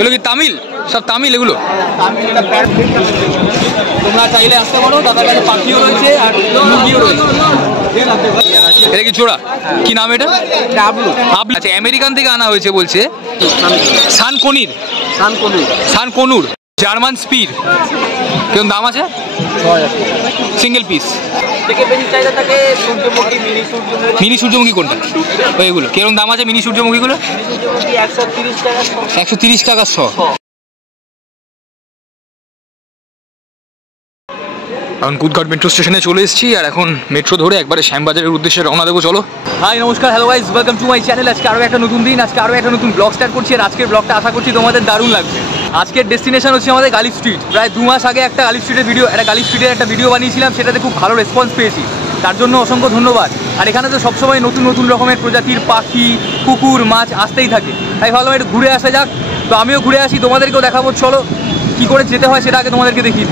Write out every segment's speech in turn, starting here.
এগুলো কি তামিল? সব তামিল এগুলো। তোমরা চাইলে আসতে পারো, দাদার কাছে পাখিও রয়েছে আর মুরগিও রয়েছে। এটা কি জোড়া? কি নাম এটা? হাবলু। আচ্ছা, আমেরিকান থেকে আনা হয়েছে বলছে। সানকনির, সানকনুর, জার্মান স্পির। কেমন দাম আছে? Single piece. মিনি সূর্যমুখী কোনটা? ওইগুলো কিরকম দাম আছে মিনি সূর্যমুখীগুলো? 130 টাকা শ। এখন কুদঘাট মেট্রো স্টেশনে চলে এসেছি আর এখন মেট্রো ধরে একবারে শ্যামবাজারের উদ্দেশ্যে রওনা দেবো। চলো। হাই নমস্কার, hello guys, welcome to my channel. আজকে আরও একটা নতুন দিন, আজকে আরও একটা নতুন ব্লগ স্টার্ট করছি। আর আজকের ব্লগটা আশা করছি তোমাদের দারুণ লাগবে। আজকের ডেস্টিনেশন হচ্ছে আমাদের গালিব স্ট্রিট। প্রায় 2 মাস আগে একটা গালিব স্ট্রিটের একটা ভিডিও বানিয়েছিলাম, সেটাতে খুব ভালো রেসপন্স পেয়েছি, তার জন্য অসংখ্য ধন্যবাদ। আর এখানে তো সবসময় নতুন নতুন রকমের প্রজাতির পাখি, কুকুর, মাছ আসতেই থাকে, তাই ভাবলাম একটু ঘুরে আসা যাক। তো আমিও ঘুরে আসি, তোমাদেরকেও দেখাবো। চলো কী করে যেতে হয় সেটা আগে তোমাদেরকে দেখি।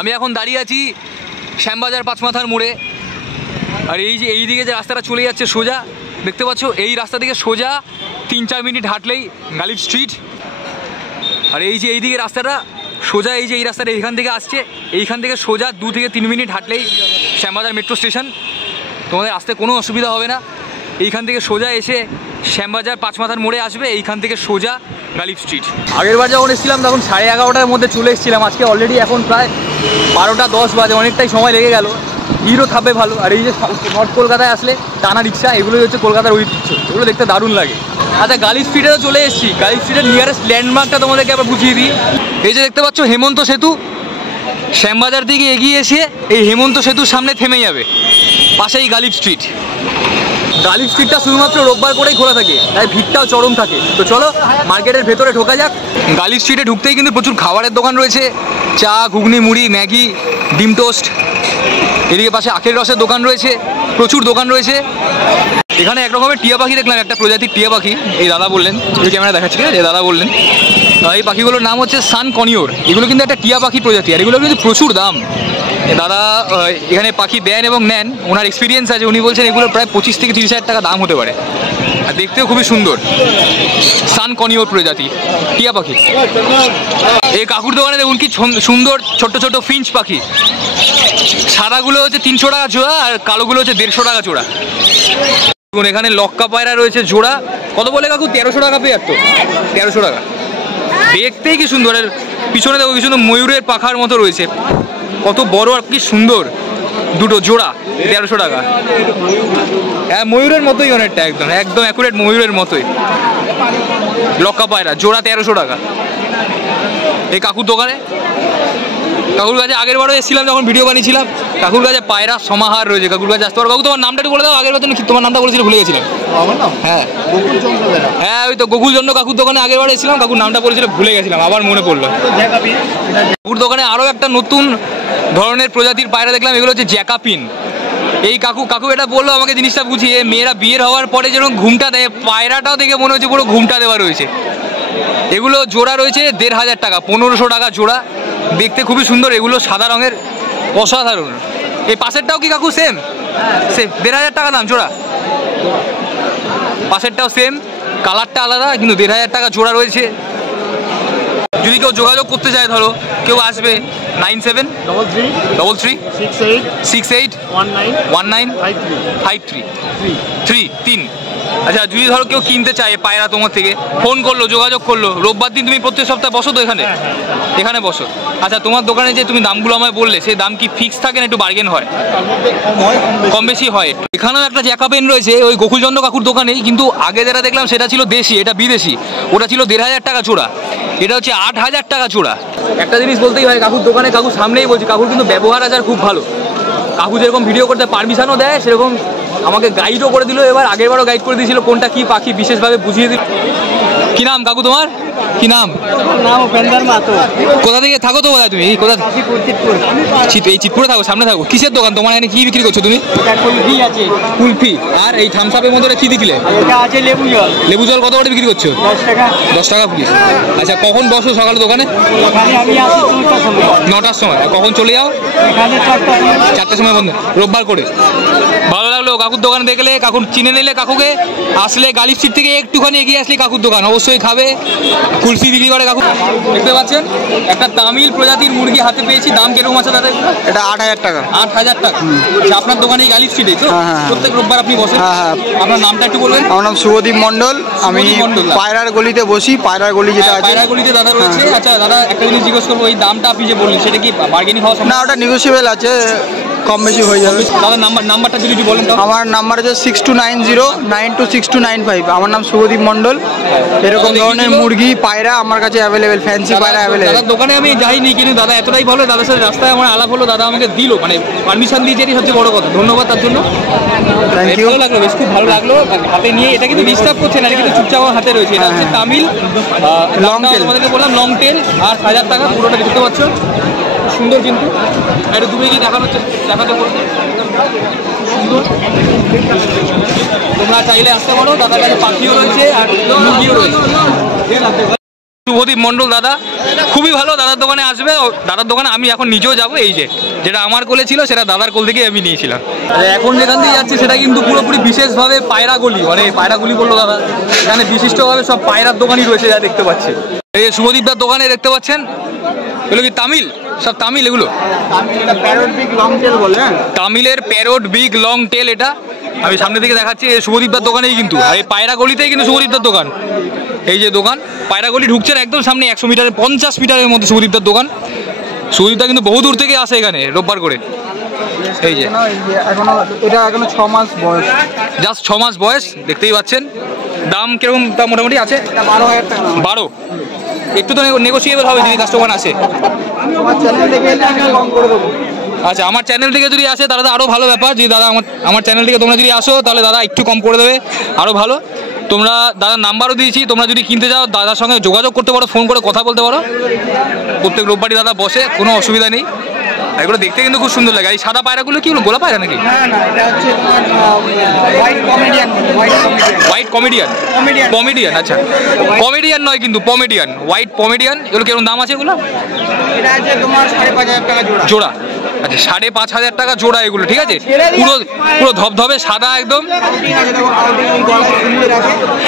আমি এখন দাঁড়িয়ে আছি শ্যামবাজার পাঁচমাথার মোড়ে। আর এই যে এই দিকে যে রাস্তাটা চলে যাচ্ছে সোজা, দেখতে পাচ্ছ, এই রাস্তা থেকে সোজা 3-4 মিনিট হাঁটলেই গালিব স্ট্রিট। আর এই যে এই দিকে রাস্তাটা সোজা, এই যে এই রাস্তাটা এইখান থেকে আসছে, এইখান থেকে সোজা 2 থেকে 3 মিনিট হাঁটলেই শ্যামবাজার মেট্রো স্টেশন। তোমাদের আসতে কোনো অসুবিধা হবে না। এইখান থেকে সোজা এসে শ্যামবাজার পাঁচমাথার মোড়ে আসবে, এইখান থেকে সোজা গালিব স্ট্রিট। আগেরবার যখন এসেছিলাম তখন 11:30টার মধ্যে চলে এসেছিলাম। আজকে অলরেডি এখন প্রায় 12:10 বাজে, অনেকটাই সময় লেগে গেল। ভিড়ও থাকবে ভালো। আর এই যে নর্থ কলকাতায় আসলে টানা রিক্সা, এগুলোই হচ্ছে কলকাতার ঐতিহ্য, এগুলো দেখতে দারুণ লাগে। আচ্ছা, গালিব স্ট্রিটে তো চলে এসেছি। গালিব স্ট্রিটের নিয়ারেস্ট ল্যান্ডমার্কটা তোমাদেরকে আবার বুঝিয়ে দিই। এই যে দেখতে পাচ্ছ হেমন্ত সেতু, শ্যামবাজার থেকে এগিয়ে এসে এই হেমন্ত সেতুর সামনে থেমে যাবে, পাশেই গালিব স্ট্রিট। গালিব স্ট্রিটটা শুধুমাত্র রোববার করেই খোলা থাকে, তাই ভিড়টাও চরম থাকে। তো চলো মার্কেটের ভেতরে ঢোকা যাক। গালিব স্ট্রিটে ঢুকতেই কিন্তু প্রচুর খাবারের দোকান রয়েছে, চা, ঘুগনি, মুড়ি, ম্যাগি, ডিম টোস্ট। এদিকে পাশে আখের রসের দোকান রয়েছে, প্রচুর দোকান রয়েছে। এখানে এক রকমের টিয়া পাখি দেখলাম, একটা প্রজাতির টিয়া পাখি। এই দাদা বললেন, এই ক্যামেরা দেখাচ্ছি, এই দাদা বললেন এই পাখিগুলোর নাম হচ্ছে সানকনিওর। এগুলো কিন্তু একটা টিয়া পাখি প্রজাতি, আর এগুলো কিন্তু প্রচুর দাম। দাদা এখানে পাখি দেন এবং নেন, ওনার এক্সপিরিয়েন্স আছে। উনি বলছেন এগুলো প্রায় 25 থেকে 30 হাজার টাকা দাম হতে পারে। আর দেখতেও খুবই সুন্দর, সানকনিওর প্রজাতি টিয়া পাখি। এই কাকুর দোকানে দেখুন কি সুন্দর ছোট্ট ছোট্ট ফিঞ্চ পাখি। সাদাগুলো হচ্ছে 300 টাকা জোড়া, আর কালোগুলো হচ্ছে 150 টাকা জোড়া। দেখুন এখানে লক্কা পায়রা রয়েছে জোড়া। কত বলে কাকু? 1300 টাকা পেয়ে যাচ্ছে। 1300 টাকা। দেখতেই কি সুন্দর। এর পিছনে দেখো কি সুন্দর ময়ূরের পাখার মতো রয়েছে, কত বড় আর কি সুন্দর। দুটো জোড়া 1300 টাকা। হ্যাঁ, ময়ূরের মতোই অনেকটা, একদম একদম অ্যাকুরেট ময়ূরের মতোই। লক্কা পায়রা জোড়া 1300 টাকা এই কাকুর দোকানে। কাকুর কাছে আগের বারও এসেছিলাম যখন ভিডিও বানিয়েছিলাম। কাকুর কাছে পায়রা সমাহার রয়েছে। কাকুর কাছে আসতে পারো। কাকু তোমার নামটা একটু বলে দাও। আগের বার তোমার নামটা বলেছিল, ভুলে গেছিলাম। হ্যাঁ হ্যাঁ, ওই তো গোকুল চন্দ্র কাকুর দোকানে আগের বার এসেছিলাম, কাকুর নামটা বলেছিল, ভুলে গেছিলাম, আবার মনে পড়লো। কাকুর দোকানে আরও একটা নতুন ধরনের প্রজাতির পায়রা দেখলাম, এগুলো হচ্ছে জ্যাকাপিন। এই কাকু এটা বললো আমাকে জিনিসটা বুঝিয়ে, মেয়েরা বিয়ের হওয়ার পরে যেরকম ঘুমটা দেয়, পায়রাটাও দেখে মনে হচ্ছে পুরো ঘুমটা দেওয়া রয়েছে। এগুলো জোড়া রয়েছে 1500 টাকা, 1500 টাকা জোড়া। দেখতে খুবই সুন্দর, এগুলো সাদা রঙের, অসাধারণ। এই পাশেরটাও কি কাকু সেম? সেম 1500 টাকা দাম জোড়া। পাশেরটাও সেম, কালারটা আলাদা, কিন্তু 1500 টাকা জোড়া রয়েছে। যদি কেউ যোগাযোগ করতে চায়, ধরো কেউ আসবে, 9733681953। আচ্ছা, যদি ধরো কেউ কিনতে চায় পায়রা তোমার থেকে, ফোন করলো, যোগাযোগ করলো, রোববার দিন তুমি প্রত্যেক সপ্তাহে বসো তো এখানে? এখানে বসো। আচ্ছা, তোমার দোকানে যে তুমি দামগুলো আমায় বললে, সেই দাম কি ফিক্স থাকে না একটু বার্গেন হয়? কম বেশি হয়। এখানেও একটা জ্যাকাপেন রয়েছে ওই গোকুলচন্দ্র কাকুর দোকানেই, কিন্তু আগে যেটা দেখলাম সেটা ছিল দেশি, এটা বিদেশি। ওটা ছিল 1500 টাকা জোড়া, এটা হচ্ছে 8000 টাকা জোড়া। একটা জিনিস বলতেই হয়, কাকুর দোকানে, কাকুর সামনেই বলছি, কাকুর কিন্তু ব্যবহার আচার খুব ভালো। কাকু যেরকম ভিডিও করতে পারমিশনও দেয়, সেরকম আমাকে গাইডও করে দিল। এবার আগেরবারও গাইড করে দিয়েছিল কোনটা কি পাখি, বিশেষভাবে বুঝিয়ে দিল। কি নাম কাকু তোমার? কি নাম? কোথা থেকে থাকো তো? কোথায় তুমি? কোথা? এই চিতপুরে থাকো? সামনে থাকো? কিসের দোকান তোমার? এখানে কি বিক্রি করছো তুমি? কুলফি। আর এই থামসাপের মধ্যে কি দেখলে? লেবু জল কত করে বিক্রি করছো? 10 টাকা পিস। আচ্ছা, কখন বসো সকালে দোকানে? 9টার সময়। আর কখন চলে যাও? 4টার সময় বন্ধ, রোববার করে। ভালো লাগলো কাকুর দোকানে দেখলে, কাকুর চিনে নিলে, কাকুকে আসলে গালিব স্ট্রিট থেকে একটুখানি এগিয়ে আসলে কাকুর দোকান অবশ্যই খাবে। কুলফি বিক্রি করে কাকু। দেখতে পাচ্ছেন একটা তামিল প্রজাতির মুরগি হাতে পেয়েছি। দাম কিরকম আছে দাদা? এটা 8,000 টাকা। 8,000 টাকা। আপনার দোকানে গালি স্ট্রিটে তো প্রত্যেক রোববার আপনি বসেন? হ্যাঁ। আপনার নামটা একটু বলবেন? আমার নাম শুভদীপ মণ্ডল। আমি পায়রার গলিতে বসি। পায়রার গলি যেটা আছে, পায়রার গলিতে দাদা রয়েছে। আচ্ছা দাদা, একটা জিনিস জিজ্ঞেস করবো, এই দামটা আপনি যে বললেন সেটা কি বার্গেনিং হওয়া সম্ভব? না, ওটা নেগোসিয়েবল আছে, কম বেশি হয়ে যাবে। দাদা নাম্বারটা যদি একটু বলেন। আমার নাম্বার আছে 6290926295। আমার নাম শুভদীপ মণ্ডল। এরকম ধরনের মুরগি পায়রা আমার কাছে অ্যাভেলেবেল, ফ্যান্সি পায়রা অ্যাভেলেবেল। দাদার দোকানে আমি যাইনি, কিন্তু দাদা এতটাই ভালো, দাদার সাথে রাস্তায় আমার আলাপ হলো, দাদা আমাকে দিল, মানে পারমিশন দিয়েছে, এটাই সবচেয়ে বড় কথা। ধন্যবাদ তার জন্য। Thank you. ভালো লাগলো, বেশ খুব ভালো লাগলো। হাতে নিয়ে এটা কিন্তু ডিস্টার্ব করছে না, কিন্তু চুপচাপ আমার হাতে রয়েছে। এটা হচ্ছে তামিল লং টেল, আমাদেরকে বললাম লং টেল। 8,000 টাকা পুরোটা দেখতে পাচ্ছ, সুন্দর। কিন্তু একটু দূরে গিয়ে দেখাতে বলবো, সুন্দর। তোমরা চাইলে আসতে পারো, দাদার কাছে পাখিও রয়েছে আর মুরগিও রয়েছে। শুভদীপ মণ্ডল দাদা খুবই ভালো, দাদার দোকানে আসবে। দাদার দোকানে আমি এখন নিজেও যাবো। এই যেটা আমার কোলে ছিল সেটা দাদার কোল থেকে আমি নিয়েছিলাম। এখন যেখান দিয়ে যাচ্ছি সেটা কিন্তু পুরোপুরি বিশেষভাবে পায়রা গলি, মানে পায়রা গলি বললো দাদা। এখানে বিশিষ্টভাবে সব পায়রার দোকানই রয়েছে, যা দেখতে পাচ্ছি। এই শুভদীপদার দোকানে দেখতে পাচ্ছেন, এগুলো কি তামিল? সব তামিল এগুলো? তামিলের প্যারোট বিগ লং টেল। এটা আমি সামনে থেকে দেখাচ্ছি, শুভদীপদার দোকানেই কিন্তু। আর এই পায়রা গলিতেই কিন্তু শুভদীপদার দোকান। এই যে দোকান, পায়রা গলি ঢুকছেন একদম সামনে, 100 মিটারের 50 মিটারের মধ্যে শুভদীপদার দোকান। শুভদীপদা কিন্তু বহু দূর থেকে আসে এখানে রোববার করে। এই যে এখনো 6 মাস বয়স, জাস্ট 6 মাস বয়স, দেখতেই পাচ্ছেন। দাম কিরকম? দাম মোটামুটি আছে 12,000 টাকা। 12? একটু তো নেগোসিয়েবল হবে যদি কাস্টমার আসে। আচ্ছা, আমার চ্যানেল থেকে যদি আসে তাহলে তো আরও ভালো ব্যাপার। যদি দাদা আমার চ্যানেল থেকে তোমরা যদি আসো তাহলে দাদা একটু কম করে দেবে, আরও ভালো। তোমরা দাদার নাম্বারও দিয়েছি, তোমরা যদি কিনতে যাও দাদার সঙ্গে যোগাযোগ করতে পারো, ফোন করে কথা বলতে পারো। প্রত্যেক রোববারই দাদা বসে, কোনো অসুবিধা নেই। এগুলো দেখতে কিন্তু খুব সুন্দর লাগে। এই সাদা পায়রাগুলো কি গোলা পায়রা নাকি? White comedian. পমেডিয়ান, আচ্ছা কমেডিয়ান নয় কিন্তু পমেডিয়ান, হোয়াইট পমেডিয়ান। এগুলো কিরকম দাম আছে এগুলো? জোড়া? আচ্ছা 5,500 টাকা জোড়া এগুলো, ঠিক আছে। পুরো ধবধবে সাদা একদম।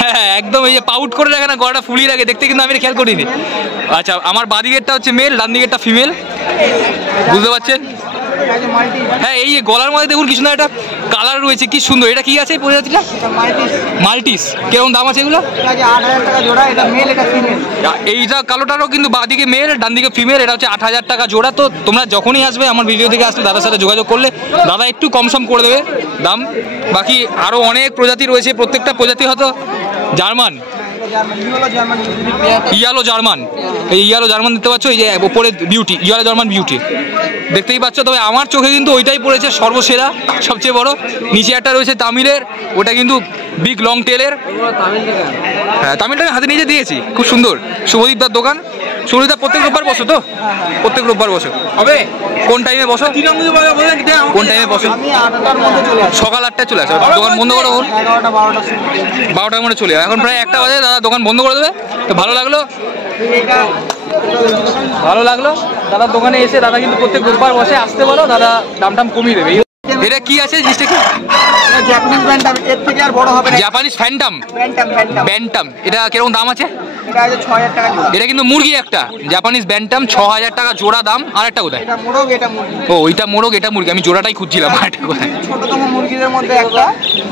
হ্যাঁ একদম, এই যে পাউট করে রাখে না, গলাটা ফুলিয়ে রাখে, দেখতে কিন্তু আমি খেয়াল করিনি। আচ্ছা, আমার বাঁদিকেরটা হচ্ছে মেল, ডান দিকেরটা ফিমেল, বুঝতে পারছেন? হ্যাঁ, এই গলার মধ্যে দেখুন কিছু না একটা কালার রয়েছে, কি সুন্দর। এটা কি আছে এই প্রজাতিটা? মাল্টিস। কিরকম দাম আছে এগুলো? 8,000 টাকা জোড়া। এটা মেল, এটা ফিমেল। এইটা কালোটারও কিন্তু বাঁদিকে মেল, ডান দিকে ফিমেল। এটা হচ্ছে 8,000 টাকা জোড়া। তো তোমরা যখনই আসবে আমার ভিডিও থেকে আসলে দাদার সাথে যোগাযোগ করলে দাদা একটু কম সম করে দেবে দাম। বাকি আরও অনেক প্রজাতি রয়েছে, প্রত্যেকটা প্রজাতি হয়তো জার্মান, ইয়ালো জার্মান। এই ইয়ালো জার্মান দেখতে পাচ্ছ, এই যে ওপরে বিউটি, ইয়ালো জার্মান বিউটি দেখতেই পাচ্ছ। তবে আমার চোখে কিন্তু ওইটাই পড়েছে সর্বসেরা, সবচেয়ে বড়। নিচে একটা রয়েছে তামিলের, ওটা কিন্তু বিগ লং টেলের। হ্যাঁ, তামিলটা আমি হাতে নিচে দিয়েছি, খুব সুন্দর। শুভদীপদার দোকান। শুভদীপদা প্রত্যেক রোববার বসো তো? প্রত্যেক রোববার বসো হবে? কোন টাইমে বসো? কোন টাইমে বসো? সকাল 8টায় চলে আসো। দোকান বন্ধ করো 12টার মধ্যে চলে যাও। এখন প্রায় 1টা বাজে, দাদা দোকান বন্ধ করে দেবে। তো ভালো লাগলো দাদার দোকানে এসে। দাদা কিন্তু প্রত্যেক রোববার বসে, আসতে পারো, দাদা দাম টাম কমিয়ে দেবে। এটা কি আছে জিনিসটা? কি জাপানিজ ব্যান্টাম, এর থেকে আর বড় হবে না। Japanese phantom. ব্যান্টাম, এটা কিরকম দাম আছে? এটা আছে 6,000 টাকা জোড়া। এটা কিন্তু মুরগি একটা জাপানিজ ব্যান্টাম, 6,000 টাকা জোড়া দাম। আর একটা কোথায়? এটা মোরগ, এটা মুরগি। ও, ওইটা মোরগ, এটা মুরগি। আমি জোড়াটাই খুঁজছিলাম। আরেকটা কোথায়? ছোটতম মুরগিদের মধ্যে একটা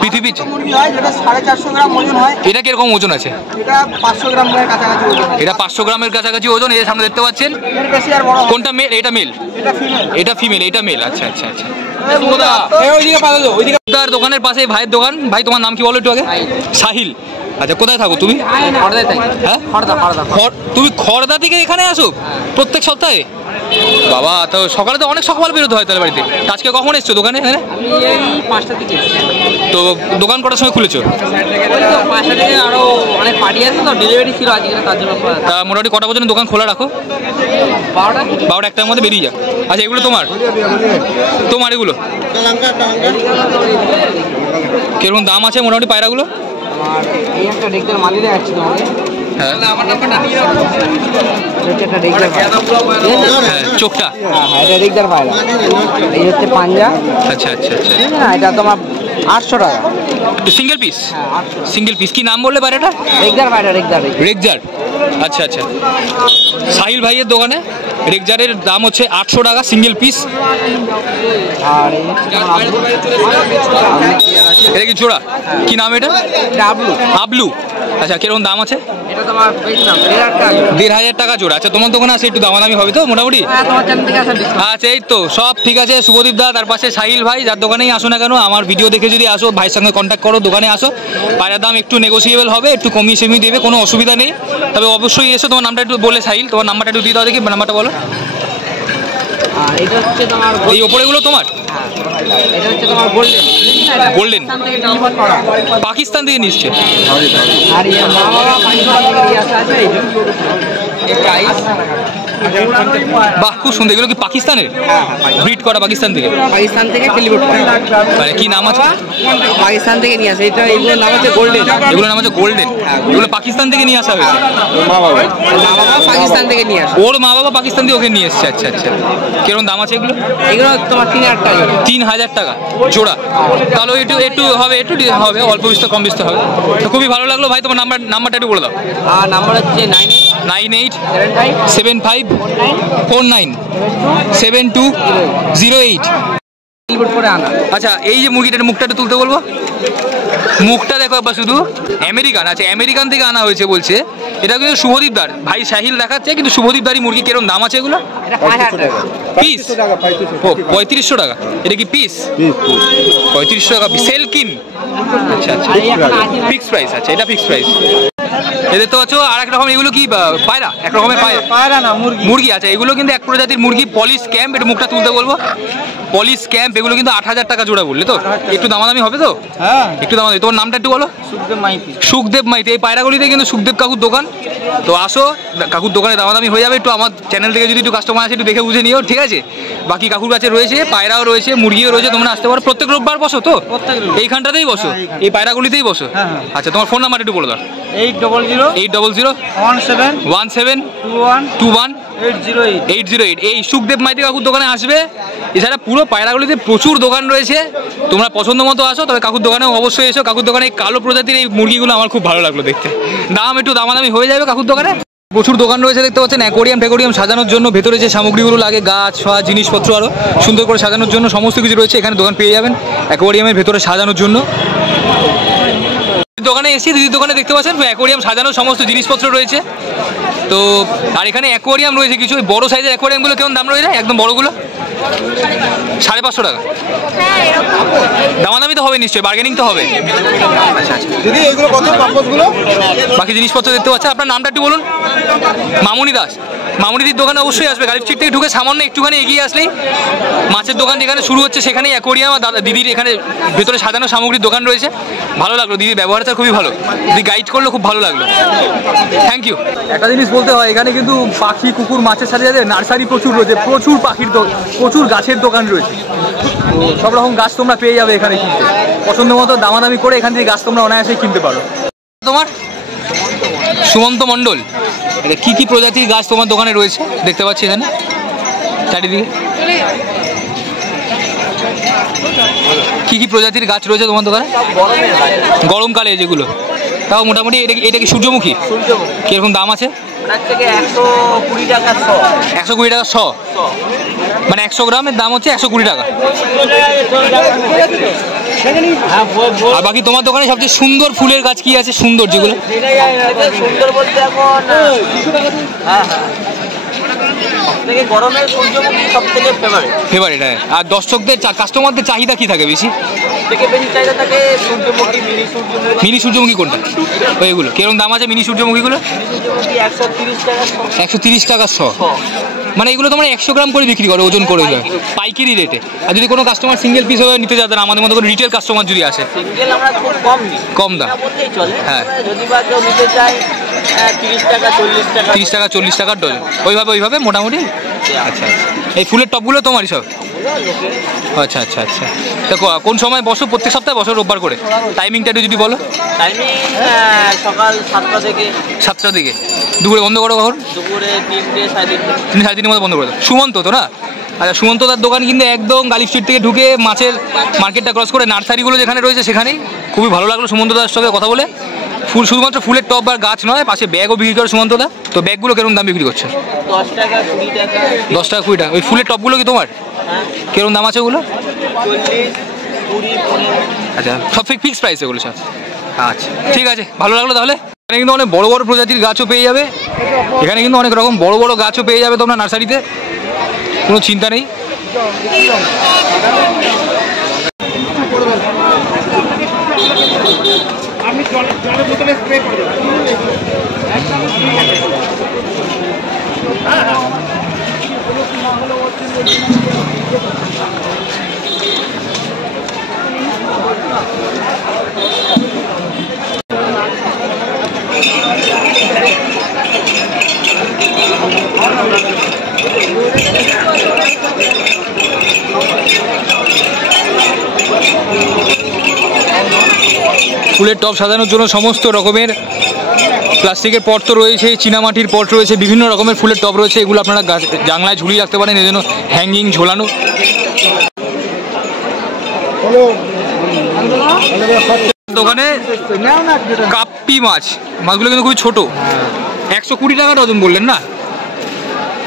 পৃথিবীর মুরগি হয়, যেটা 450 গ্রাম ওজন হয়। এটা কিরকম ওজন আছে? এটা 500 গ্রামের কাছাকাছি ওজন। এটা 500 গ্রামের কাছাকাছি ওজন। এর সামনে দেখতে পাচ্ছেন, এর বেশি আর বড়। কোনটা মেল? এটা মেল, এটা ফিমেল। এটা ফিমেল, এটা মেল। আচ্ছা আচ্ছা আচ্ছা। ওইদিকে তার দোকানের পাশে ভাইয়ের দোকান। ভাই তোমার নাম কি বলো একটু আগে? সাহিল। আচ্ছা, কোথায় থাকো তুমি? হ্যাঁ, তুমি খড়দা থেকে এখানে আসো প্রত্যেক সপ্তাহে? বাবা, তো সকালে তো অনেক সকাল বেরোতে হয় তাহলে বাড়িতে। আজকে কখন এসছো দোকানে? হ্যাঁ, 5টা থেকে। তো দোকান কটার সময় খুলেছো? 5টা থেকে। আরো অনেক পার্টি আছে তো, ডেলিভারি ছিল আজকে, তার জন্য। তা মোটামুটি কটা পর্যন্ত দোকান খোলা রাখো? 12টা। 1টার মধ্যে বেরিয়ে যা। আচ্ছা, এগুলো তোমার এগুলো কিরকম দাম আছে মোটামুটি পায়রাগুলো? আর এই একটা রেগদার মালি দেখাচ্ছি তোমাকে। হ্যাঁ, একটা রেগদার চোখটা। হ্যাঁ, এটা রেগদার পায়রা। এই হচ্ছে পাঞ্জা। আচ্ছা আচ্ছা আচ্ছা। হ্যাঁ, এটা তোমার 800 টাকা সিঙ্গেল পিস। হ্যাঁ, 800। Single piece. কি নাম বললে পায়রাটা? রেগদার পায়রা, রেগদার। রেগজার। আচ্ছা আচ্ছা, সাহিল ভাইয়ের দোকানে রেগজারের দাম হচ্ছে 800 টাকা সিঙ্গেল পিস। আর এটা কি জোড়া? কি নাম এটা? আবলু। আবলু। আচ্ছা, কিরকম দাম আছে? এটা তোমার বেচলাম 1500 টাকা জোড়া। আচ্ছা, তোমার দোকানে আছে একটু দামাদামি হবে তো মোটামুটি? হ্যাঁ, তোমার চ্যানেল থেকে আসা ডিসকাউন্ট। আচ্ছা, এই তো সব ঠিক আছে। শুভদীপ দা, তার পাশে সাহিল ভাই, যার দোকানেই আসো না কেন, আমার ভিডিও দেখে যদি আসো, ভাইয়ের সঙ্গে কন্ট্যাক্ট করো, দোকানে আসো, পায়রার দাম একটু নেগোসিয়েবল হবে, একটু কমিয়ে সমিয়ে দেবে, কোনো অসুবিধা নেই। তবে অবশ্যই এসো। তোমার নামটা একটু বলে সাহিল, তোমার নাম্বারটা একটু দিয়ে দাও দেখি, নাম্বারটা বলো। আর এটা হচ্ছে তোমার এই ওপরেগুলো তোমার? এটা হচ্ছে তোমার গোল্ডেন। গোল্ডেন থেকে ডেলিভার করা। পাকিস্তান থেকে নিচ্ছে। আর এই বাবা পাকিস্তান থেকে নিয়ে আসা আছে এই প্রাইস। বাহ, খুব সুন্দর। এগুলো কি পাকিস্তানের? ব্রিড করা পাকিস্তান থেকে? পাকিস্তান থেকে ডেলিভার করা। মানে কি নাম আছে? পাকিস্তান থেকে নিয়ে আসে। এটা এগুলোর নাম হচ্ছে গোল্ডেন। এগুলোর নাম হচ্ছে গোল্ডেন। এগুলো পাকিস্তান থেকে নিয়ে আসা হয়েছে? মা বাবা পাকিস্তান থেকে নিয়ে আসে। ওর মা বাবা পাকিস্তান থেকে ওকে নিয়ে এসছে। আচ্ছা আচ্ছা, কিরকম দাম আছে এগুলো? এগুলো তোমার 3000 টাকা। 3000 টাকা জোড়া। তাহলে একটু একটু হবে, একটু হবে, অল্প বিস্তর কম বিস্তর হবে। তো খুবই ভালো লাগলো ভাই। তোমার নাম্বারটা একটু বলে দাও। আর নাম্বার হচ্ছে 9875497208। করে আনা। আচ্ছা, এই যে মুরগিটার মুখটা একটু তুলতে বলবো। মুখটা দেখো একবার শুধু। আমেরিকান। আচ্ছা, আমেরিকান থেকে আনা হয়েছে বলছে। এটা কিন্তু শুভদীপ দার ভাই সাহিল দেখাচ্ছে, কিন্তু শুভদীপ দারই মুরগি। কিরকম দাম আছে এগুলো? এটা 5000 টাকা পিস? ও, 3500 টাকা। এটা কি পিস? 3500 টাকা সেলকিন। আচ্ছা আচ্ছা, ফিক্স প্রাইস। আচ্ছা, এটা ফিক্স প্রাইস। এদের তো আছো আর এক রকম। এগুলো কি পায়রা? এক রকমের পায়রা? পায়রা না, মুরগি। মুরগি। আচ্ছা, এগুলো কিন্তু এক প্রজাতির মুরগি, পলিশ ক্যাম্প। একটু মুখটা তুলতে বলবো। পলিশ ক্যাম্প, এগুলো কিন্তু 8000 টাকা জোড়া বললে তো? একটু দামাদামি হবে তো? হ্যাঁ, একটু দামাদামি। তোমার নামটা একটু বলো। সুখদেব মাইতি। সুখদেব মাইতি। এই পায়রাগুলিতে কিন্তু সুখদেব কাকুর দোকান। তো আসো, কাকুর দোকানে দামাদামি হয়ে যাবে। একটু আমার চ্যানেল থেকে যদি একটু কাস্টমার আছে, একটু দেখে বুঝে নিও, ঠিক আছে? বাকি কাকুর কাছে রয়েছে পায়রাও রয়েছে, মুরগিও রয়েছে, তোমরা আসতে পারো। প্রত্যেক রোববার বসো তো? এইখানটাতেই বসো, এই পায়রাগুলিতেই বসো। আচ্ছা, তোমার ফোন নাম্বার একটু বলে দাও। 800 800 17 21 808 808। এই সুখদেব মাইতি কাকুর দোকানে আসবে। এছাড়া পুরো পায়রাগুলিতে প্রচুর দোকান রয়েছে, তোমরা পছন্দ মতো আসো। তবে কাকুর দোকানে অবশ্যই এসো। কাকুর দোকানে এই কালো প্রজাতির এই মুরগিগুলো আমার খুব ভালো লাগলো দেখতে। দাম একটু দামাদামি হয়ে যাবে কাকুর দোকানে। প্রচুর দোকান রয়েছে দেখতে পাচ্ছেন। অ্যাকোরিয়াম টেকোরিয়াম সাজানোর জন্য ভেতরে যে সামগ্রীগুলো লাগে, গাছ ফাছ জিনিসপত্র আরও সুন্দর করে সাজানোর জন্য সমস্ত কিছু রয়েছে এখানে। দোকান পেয়ে যাবেন অ্যাকোরিয়ামের ভেতরে সাজানোর জন্য। দোকানে এসে দিদির দোকানে দেখতে পাচ্ছেন অ্যাকোরিয়াম সাজানোর সমস্ত জিনিসপত্র রয়েছে। তো আর এখানে অ্যাকোরিয়াম রয়েছে কিছু। ওই বড়ো সাইজের অ্যাকোরিয়ামগুলো কেমন দাম রয়েছে? একদম বড়োগুলো 550 টাকা। দামাদামি তো হবে নিশ্চয়ই, বার্গেনিং তো হবে। আচ্ছা আচ্ছা, দিদি এগুলো কত পাম্পসগুলো? বাকি জিনিসপত্র দেখতে পাচ্ছেন। আপনার নামটা একটু বলুন। মামুনি দাস। মামুনিদির দোকানে অবশ্যই আসবে। গাড়ির সিট থেকে ঢুকে সামান্য একটুখানি এগিয়ে আসলেই মাছের দোকান যেখানে শুরু হচ্ছে, সেখানেই অ্যাকোরিয়াম আর দিদির এখানে ভেতরে সাজানো সামগ্রীর দোকান রয়েছে। ভালো লাগলো, দিদির ব্যবহারটা খুবই ভালো। দিদি গাইড করলো, খুব ভালো লাগলো। Thank you. একটা জিনিস বলতে হয়, এখানে কিন্তু পাখি কুকুর মাছের সাথে সাথে নার্সারি প্রচুর রয়েছে, প্রচুর পাখির প্রচুর গাছের দোকান রয়েছে। সব রকম গাছ তোমরা পেয়ে যাবে এখানে কিনতে। পছন্দ মতো দামাদামি করে এখান থেকে গাছ তোমরা অনায়াসেই কিনতে পারো। তোমার সুমন্ত মণ্ডল, কি কি প্রজাতির গাছ তোমার দোকানে রয়েছে দেখতে পাচ্ছি এখানে চারিদিকে? কি কি প্রজাতির গাছ রয়েছে তোমার দোকানে? গরমকালে যেগুলো, তাও মোটামুটি। এটা কি সূর্যমুখী? কিরকম দাম আছে? 120 টাকা 100। 120 টাকা 100, মানে 100 গ্রামের দাম হচ্ছে 120 টাকা। আর বাকি তোমার দোকানে সবচেয়ে সুন্দর ফুলের গাছ কি আছে? সুন্দর যেগুলো সুন্দর বলতে এখন সবথেকে গরমের সূর্যমুখী সবথেকে ফেভারিট। হ্যাঁ। আর দর্শকদের কাস্টমারদের চাহিদা কি থাকে বেশি? থেকে বেশি চাহিদা থাকে সূর্যমুখী, মিনি সূর্যমুখী কোনটা? ওইগুলো কিরকম দাম আছে মিনি সূর্যমুখীগুলো? 130 টাকা 130 টাকা 100। মানে এগুলো তোমরা 100 গ্রাম করে বিক্রি করো, ওজন করে দেয় পাইকারি রেটে। আর যদি কোনো কাস্টমার সিঙ্গেল পিস হয়ে নিতে চান, আমাদের মতো করে রিটেল কাস্টমার যদি আসে, সিঙ্গেল আমরা খুব কম দিই, কম দাম বলতেই চলে। হ্যাঁ, যদি বা কেউ নিতে চায় 30 টাকা 40 টাকা 30 টাকা 40 টাকার ডজন, ওইভাবে মোটামুটি। আচ্ছা আচ্ছা, এই ফুলের টপগুলো তোমারই সব? আচ্ছা আচ্ছা আচ্ছা। তো কোন সময় বসো? প্রত্যেক সপ্তাহে বসো রোববার করে? টাইমিংটা একটু যদি বলো। টাইমিং সকাল 7টা থেকে 7টা দিকে। দুপুরে বন্ধ করো কখন? দুপুরে 3টে 3:30। 3:30 মধ্যে বন্ধ করে দাও। সুমন্ত তো না? আচ্ছা, সুমন্ত তার দোকান কিন্তু একদম গালিব স্ট্রিট থেকে ঢুকে মাছের মার্কেটটা ক্রস করে নার্সারিগুলো যেখানে রয়েছে সেখানেই। খুবই ভালো লাগলো সুমন্ত দার সঙ্গে কথা বলে। ফুল শুধুমাত্র ফুলের টব আর গাছ নয়, পাশে ব্যাগও বিক্রি করে সুমন্তদা। তো ব্যাগগুলো কিরকম দাম বিক্রি করছে? 10 টাকা 20 টাকা। 10 টাকা 20 টাকা। ওই ফুলের টবগুলো কি তোমার? কিরকম দাম আছে ওগুলো? 40 20 15। আচ্ছা, সব ফিক্স প্রাইস এগুলো সব? আচ্ছা ঠিক আছে, ভালো লাগলো তাহলে। এখানে কিন্তু অনেক বড় বড় প্রজাতির গাছও পেয়ে যাবে, এখানে কিন্তু অনেক রকম বড় বড় গাছও পেয়ে যাবে তোমরা নার্সারিতে, কোনো চিন্তা নেই। আমি জলের বোতলে স্প্রে করে দেবো। ফুলের টব সাজানোর জন্য সমস্ত রকমের প্লাস্টিকের পট তো রয়েছে, চীনামাটির পট রয়েছে, বিভিন্ন রকমের ফুলের টব রয়েছে। এগুলো আপনারা জানলায় ঝুলিয়ে রাখতে পারেন, এজন্য হ্যাঙ্গিং ঝোলানো। দোকানে কাপ্পি মাছ, মাছগুলো কিন্তু খুবই ছোট, 120 টাকা ডজন বললেন না?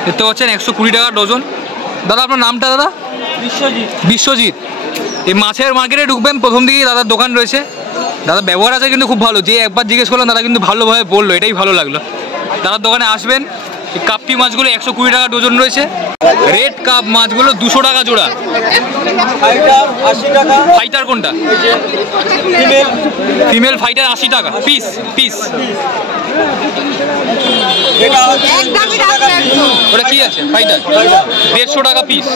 দেখতে পাচ্ছেন 120 টাকা ডজন। দাদা আপনার নামটা? দাদা বিশ্বজিৎ। বিশ্বজিৎ। এই মাছের মার্কেটে ঢুকবেন, প্রথম দিকেই দাদার দোকান রয়েছে। দাদা ব্যবহার আছে কিন্তু খুব ভালো, যে একবার জিজ্ঞেস করলাম দাদা কিন্তু ভালোভাবে বললো, এটাই ভালো লাগলো। দাদার দোকানে আসবেন। এই কাপ্পি মাছগুলো 120 টাকা ডজন রয়েছে। রেড কাপ মাছগুলো 200 টাকা জোড়া। ফাইটার কোনটা? ফিমেল ফাইটার 80 টাকা পিস। ওটা কি আছে? ফাইটার 150 টাকা পিস।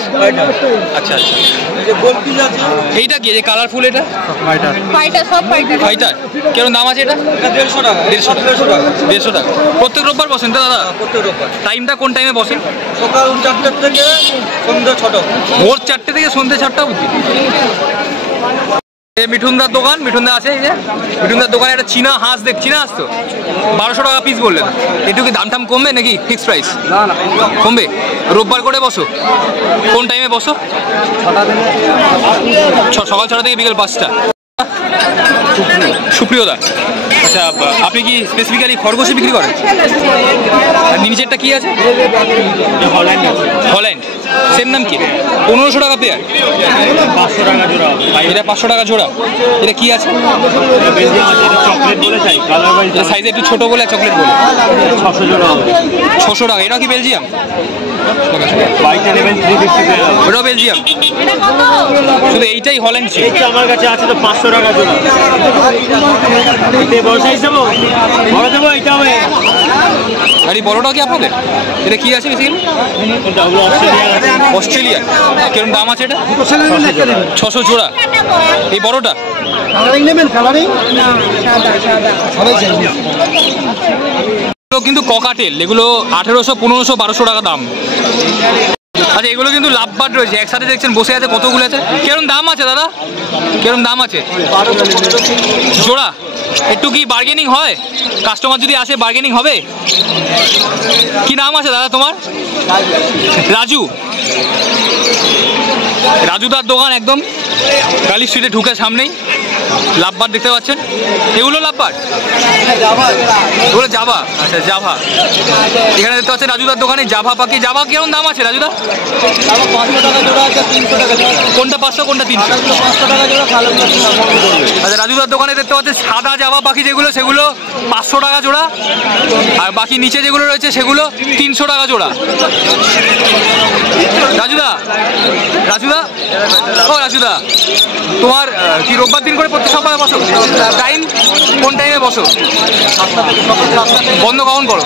আচ্ছা আচ্ছা, এইটা কি যে কালারফুল? এটা ফাইটার কেমন দাম আছে? এটা 150 টাকা। 150 টাকা। প্রত্যেক রোববার বসেন তো দাদা? প্রত্যেক রোববার। টাইমটা কোন টাইমে বসেন? সকাল 4টা থেকে সন্ধ্যা 6টা। ভোর 4টে থেকে সন্ধ্যে 6টা অবধি। মিঠুনদার দোকান, মিঠুনদা আছে। এই যে মিঠুনদার দোকানে একটা চীনা হাঁস দেখছি, না হাঁস তো 1200 টাকা পিস বললেন। একটু কি দাম টাম কমবে নাকি? Fix price? না কমবে। রোববার করে বসো? কোন টাইমে বসো? সকাল 6টা থেকে বিকেল 5টা। সুপ্রিয়দা, আচ্ছা আপনি কি স্পেসিফিক্যালি খরগোশই বিক্রি করেন? আর নিচেরটা কি আছে? হল্যান্ড। সেম নাম কি? 1500 টাকা পেয়ার। 500 টাকা জোড়া। এটা 500 টাকা জোড়া। এটা কি আছে? চকলেট বলে চাই, কালার ওয়াইজ সাইজ একটু ছোট বলে চকলেট বলে। 600 জোড়া হবে। 600 টাকা। এটা কি বেলজিয়াম? বাইকটা নেবেন 350 টাকা। ওটাও বেলজিয়াম। শুধু এইটাই হল্যান্ড ছিল। এইটা আমার কাছে আছে তো 500 টাকা জোড়া। এতে বড় সাইজ দেবো? বড় দেবো এইটা হবে। আর এই বড়টাও কি আপনাদের? এটা কি আছে বেসিক্যালি? কোনটা হলো? অস্ট্রেলিয়া আছে। অস্ট্রেলিয়া। কিরকম দাম আছে এটা? 600 জোড়া। এই বড়টা কিন্তু ককাটেল, এগুলো 1800, 1500, 1200 টাকা দাম। আচ্ছা এগুলো কিন্তু লাভবার্ড রয়েছে, একসাথে দেখছেন বসে আছে কতগুলো আছে। কিরকম দাম আছে দাদা? কিরকম দাম আছে জোড়া? একটু কি বার্গেনিং হয়? কাস্টমার যদি আসে বার্গেনিং হবে? কি নাম আছে দাদা তোমার? রাজু। রাজুদার দোকান একদম গালি স্ট্রিটে ঢুকে সামনেই। লাভবার্ড দেখতে পাচ্ছেন, এগুলো লাভবার্ড, এগুলো জাভা। আচ্ছা জাভা। এখানে দেখতে পাচ্ছেন রাজুদার দোকানে জাভা পাখি। জাভা কেমন দাম আছে রাজুদা? 500 টাকা জোড়া আছে, 300 টাকা জোড়া। কোনটা 500 কোনটা 300? 500 টাকা জোড়া, কালো জোড়া। আচ্ছা রাজুদার দোকানে দেখতে পাচ্ছেন সাদা জাভা পাখি যেগুলো, সেগুলো 500 টাকা জোড়া। আর বাকি নিচে যেগুলো রয়েছে সেগুলো 300 টাকা জোড়া। রাজুদা, রাজুদা, ও রাজুদা, তোমার কি রোববার দিন করে প্রত্যেক সপ্তাহে বসো? টাইম কোন টাইমে বসো? বন্ধ কখন করো?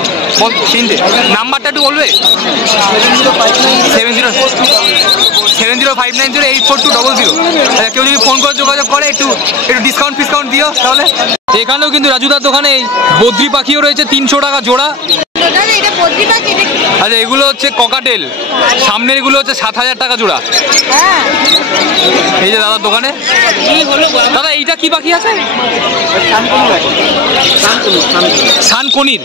3টে। নাম্বারটা একটু বলবে? 7059084200। আচ্ছা কেউ যদি ফোন করে যোগাযোগ করে একটু ডিসকাউন্ট দিও তাহলে। এখানেও কিন্তু রাজুদার দোকানে বদ্রি পাখিও রয়েছে 300 টাকা জোড়া। আচ্ছা এগুলো হচ্ছে ককাটেল, সামনের এগুলো হচ্ছে 7000 টাকা জোড়া। এই যে দাদার দোকানে। দাদা এইটা কি পাখি আছে? সানকনির।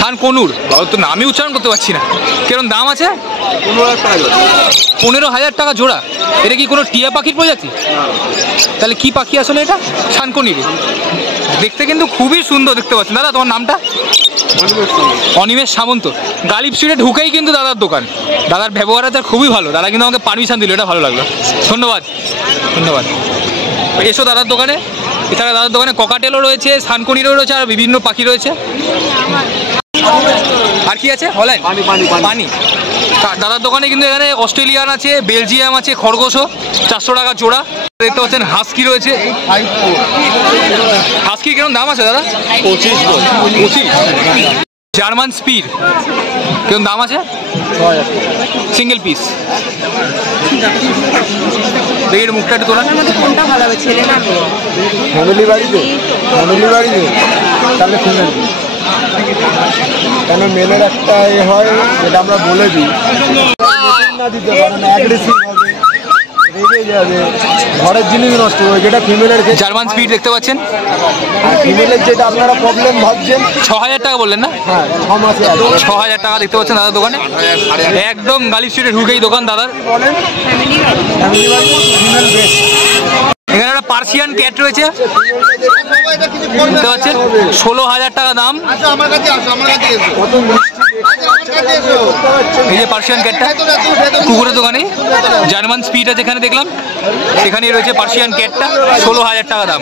সানকনুর। তো নামই উচ্চারণ করতে পারছি না। কিরকম দাম আছে? 15,000 টাকা জোড়া। এটা কি কোনো টিয়া পাখির প্রজাতি? তাহলে কি পাখি আসলে এটা? সানকনির। দেখতে কিন্তু খুবই সুন্দর দেখতে পাচ্ছেন। দাদা তোমার নামটা? অনিমেষ সামন্ত। গালিব স্ট্রিটে ঢুকেই কিন্তু দাদার দোকান। দাদার ব্যবহার আছে খুবই ভালো। দাদা কিন্তু আমাকে পারমিশন দিল, এটা ভালো লাগলো, ধন্যবাদ ধন্যবাদ। এসো দাদার দোকানে। এছাড়া দাদার দোকানে ককাটেলও রয়েছে, সানকনিরও রয়েছে, আর বিভিন্ন পাখি রয়েছে। আর কি আছে? হল্যান্ড পানি। দাদার দোকানে কিন্তু এখানে অস্ট্রেলিয়ান আছে, বেলজিয়াম আছে, খরগোশও 400 টাকা জোড়া। দেখতে পাচ্ছেন হাস্কি রয়েছে। হাস্কি কিরকম দাম আছে দাদা? 25। জার্মান স্পিড কিরকম দাম আছে? Single piece. দেখি মুখটা একটু তোলা। কোনটা ভালো হবে, ছেলে না মেয়ে? ফ্যামিলি বাড়িতে তাহলে ফিমেল, কেন মেলের একটা হয় যেটা আমরা বলে দিই না দিতে, কারণ অ্যাগ্রেসিভ হবে, রেগে যাবে, ঘরের জিনিস নষ্ট হবে, যেটা ফিমেলের। জার্মান স্পিড দেখতে পাচ্ছেন। আর ফিমেলের যেটা আপনারা প্রবলেম ভাবছেন 6000 টাকা বললেন না? হ্যাঁ 6 মাসে 6000 টাকা দেখতে পাচ্ছেন দাদার দোকানে। একদম গালিব স্ট্রিটে ঢুকেই দোকান দাদার। বলেন ফ্যামিলি বাড়ি ফিমেল বেস্ট। এখানে একটা পার্সিয়ান ক্যাট রয়েছে দেখতে পাচ্ছেন, 16000 টাকা দাম। কত মিষ্টি এই যে পার্সিয়ান ক্যাটটা কুকুরের দোকানে। জার্মান স্পিড আছে এখানে দেখলাম, সেখানেই রয়েছে পার্সিয়ান ক্যাটটা, 16000 টাকা দাম।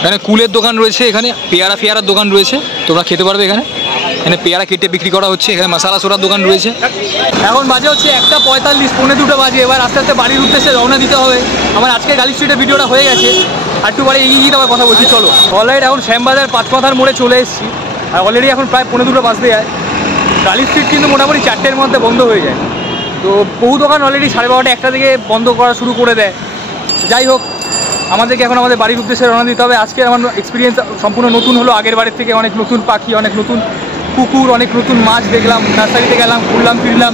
এখানে কুলের দোকান রয়েছে, এখানে পেয়ারার দোকান রয়েছে, তোমরা খেতে পারবে এখানে। এখানে পেয়ারা কেটে বিক্রি করা হচ্ছে। এখানে মশালা সোরার দোকান রয়েছে। এখন বাজে হচ্ছে 1:45, 1:45 বাজে। এবার আস্তে আস্তে বাড়ির উদ্দেশ্যে রওনা দিতে হবে। আমার আজকে গালিব স্ট্রিটের ভিডিওটা হয়ে গেছে, আর একটু বাড়ি এগিয়ে গিয়ে আবার কথা বলছি। চলো, অলরেডি এখন শ্যামবাজার 5 মাথার মোড়ে চলে এসেছি, আর অলরেডি এখন প্রায় 1:45 বাজতে যায়। গালিব স্ট্রিট কিন্তু মোটামুটি 4টের মধ্যে বন্ধ হয়ে যায়। তো বহু দোকান অলরেডি 12:30, 1টা থেকে বন্ধ করা শুরু করে দেয়। যাই হোক, আমাদেরকে এখন আমাদের বাড়ির উদ্দেশ্যে রওনা দিতে হবে। আজকে আমার এক্সপিরিয়েন্স সম্পূর্ণ নতুন হলো। আগের বাড়ির থেকে অনেক নতুন পাখি, অনেক নতুন কুকুর, অনেক নতুন মাছ দেখলাম, নার্সারিতে গেলাম, ঘুরলাম ফিরলাম,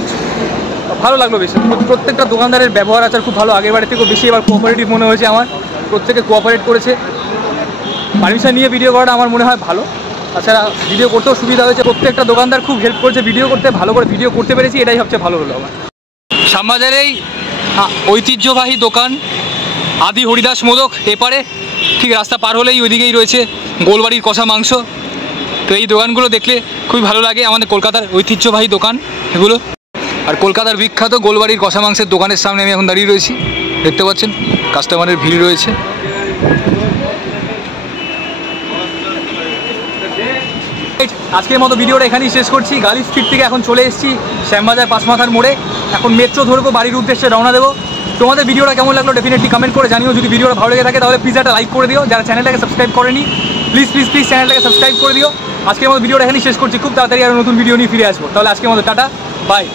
ভালো লাগলো বেশি। প্রত্যেকটা দোকানদারের ব্যবহার আচার খুব ভালো, আগের বাড়ির থেকেও বেশি এবার কোঅপারেটিভ মনে হয়েছে আমার। প্রত্যেকে কোঅপারেট করেছে। পারমিশন নিয়ে ভিডিও করাটা আমার মনে হয় ভালো। তাছাড়া ভিডিও করতেও সুবিধা হয়েছে। প্রত্যেকটা দোকানদার খুব হেল্প করেছে ভিডিও করতে, ভালো করে ভিডিও করতে পেরেছি, এটাই সবচেয়ে ভালো হলো আমার। শ্যামবাজারেই ঐতিহ্যবাহী দোকান আদি হরিদাস মোদক, এপারে ঠিক রাস্তা পার হলেই ওইদিকেই রয়েছে গোলবাড়ির কষা মাংস। তো এই দোকানগুলো দেখলে খুবই ভালো লাগে। আমাদের কলকাতার ঐতিহ্যবাহী দোকান এগুলো। আর কলকাতার বিখ্যাত গোলবাড়ির কষা মাংসের দোকানের সামনে আমি এখন দাঁড়িয়ে রয়েছি। দেখতে পাচ্ছেন কাস্টমারের ভিড় রয়েছে। আজকের মতো ভিডিওটা এখানেই শেষ করছি। গালিব স্ট্রিট থেকে এখন চলে এসেছি শ্যামবাজার 5 মাথার মোড়ে। এখন মেট্রো ধরবো, বাড়ির উদ্দেশ্যে রওনা দেবো। তোমাদের ভিডিওটা কেমন লাগলো ডেফিনেটলি কমেন্ট করে জানিও। যদি ভিডিওটা ভালো লেগে থাকে তাহলে প্লিজ একটা লাইক করে দিও। যারা চ্যানেলটাকে সাবস্ক্রাইব করেনি প্লিজ চ্যানেলটাকে সাবস্ক্রাইব করে দিও। আজকের মতো ভিডিওটা এখানেই শেষ করছি। খুব তাড়াতাড়ি আর নতুন ভিডিও নিয়ে ফিরে আসবো। তাহলে আজকের মতো টাটা, বাই।